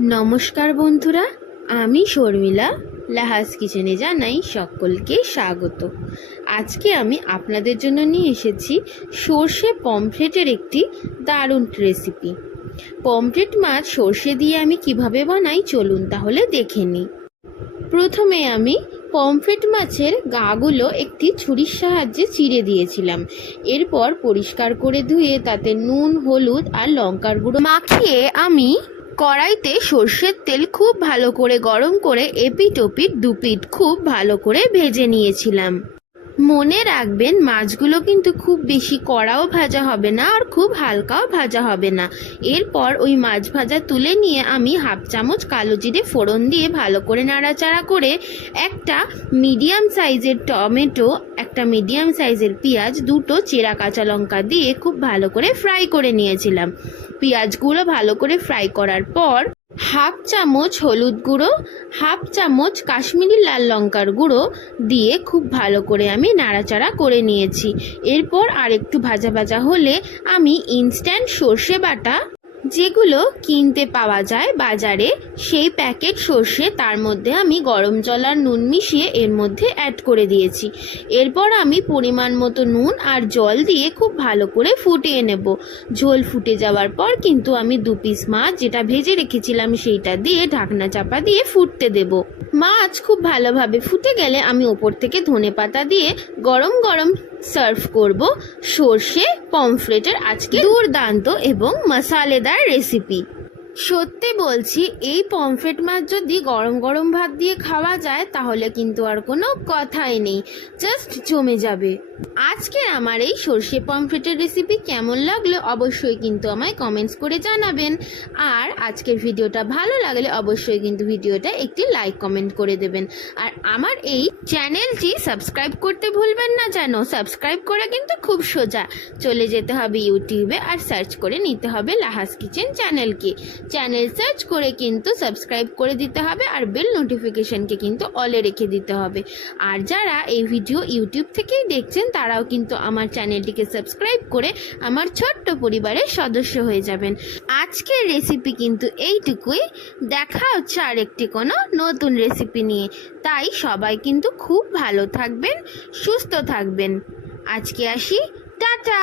নমস্কার বন্ধুরা, আমি শর্মিলা লাহাস কিচেনে জানাই সকলকে স্বাগত। আজকে আমি আপনাদের জন্য নিয়ে এসেছি সর্ষে পমফ্রেটের একটি দারুণ রেসিপি। পমফ্রেট মাছ সর্ষে দিয়ে আমি কিভাবে বানাই চলুন তাহলে দেখে নিই। প্রথমে আমি পমফ্রেট মাছের গাগুলো একটি ছুরির সাহায্যে চিড়ে দিয়েছিলাম। এরপর পরিষ্কার করে ধুয়ে তাতে নুন, হলুদ আর লঙ্কার গুঁড়ো মাখিয়ে আমি কড়াইতে সর্ষের তেল খুব ভালো করে গরম করে এপিট ওপিট দুপিট খুব ভালো করে ভেজে নিয়েছিলাম। মনে রাখবেন, মাছগুলো কিন্তু খুব বেশি কড়াও ভাজা হবে না আর খুব হালকাও ভাজা হবে না। এরপর ওই মাছ ভাজা তুলে নিয়ে আমি হাফ চামচ কালো জিরে ফোড়ন দিয়ে ভালো করে নাড়াচাড়া করে একটা মিডিয়াম সাইজের টমেটো, একটা মিডিয়াম সাইজের পেঁয়াজ, দুটো চেরা কাঁচা লঙ্কা দিয়ে খুব ভালো করে ফ্রাই করে নিয়েছিলাম। পেঁয়াজগুলো ভালো করে ফ্রাই করার পর হাফ চামচ হলুদ গুঁড়ো, হাফ চামচ কাশ্মীরি লাল লঙ্কার গুঁড়ো দিয়ে খুব ভালো করে আমি নাড়াচাড়া করে নিয়েছি। এরপর আর একটু ভাজা ভাজা হলে আমি ইনস্ট্যান্ট সর্ষে বাটা, যেগুলো কিনতে পাওয়া যায় বাজারে, সেই প্যাকেট সর্ষে, তার মধ্যে আমি গরম জল আর নুন মিশিয়ে এর মধ্যে অ্যাড করে দিয়েছি। এরপর আমি পরিমাণ মতো নুন আর জল দিয়ে খুব ভালো করে ফুটিয়ে নেব। ঝোল ফুটে যাওয়ার পর কিন্তু আমি 2 পিস মাছ যেটা ভেজে রেখেছিলাম সেইটা দিয়ে ঢাকনা চাপা দিয়ে ফুটতে দেব। মাছ খুব ভালোভাবে ফুটে গেলে আমি ওপর থেকে ধনেপাতা দিয়ে গরম গরম সার্ভ করব সর্ষে পমফ্রেটের আজকে দুর্দান্ত এবং মশালেদার রেসিপি। সত্যি বলছি, এই পমফ্রেট মাছ যদি গরম গরম ভাত দিয়ে খাওয়া যায় তাহলে কিন্তু আর কোনো কথাই নেই, জাস্ট জমে যাবে। আজকের আমার এই সর্ষে পমফ্রেটের রেসিপি কেমন লাগলো অবশ্যই কিন্তু আমায় কমেন্টস করে জানাবেন। আর আজকের ভিডিওটা ভালো লাগলে অবশ্যই কিন্তু ভিডিওটা একটি লাইক কমেন্ট করে দেবেন। আর আমার এই চ্যানেলটি সাবস্ক্রাইব করতে ভুলবেন না যেন। সাবস্ক্রাইব করে কিন্তু খুব সোজা চলে যেতে হবে ইউটিউবে আর সার্চ করে নিতে হবে লাহাস কিচেন চ্যানেলকে। চ্যানেল সার্চ করে কিন্তু সাবস্ক্রাইব করে দিতে হবে আর বেল নোটিফিকেশনকে কিন্তু অলে রেখে দিতে হবে। আর যারা এই ভিডিও ইউটিউব থেকেই দেখছেন তারাও কিন্তু আমার চ্যানেলটিকে সাবস্ক্রাইব করে আমার ছোট্ট পরিবারের সদস্য হয়ে যাবেন। আজকের রেসিপি কিন্তু এইটুকুই। দেখা হচ্ছে আরেকটি কোনো নতুন রেসিপি নিয়ে। তাই সবাই কিন্তু খুব ভালো থাকবেন, সুস্থ থাকবেন। আজকে আসি, টাটা।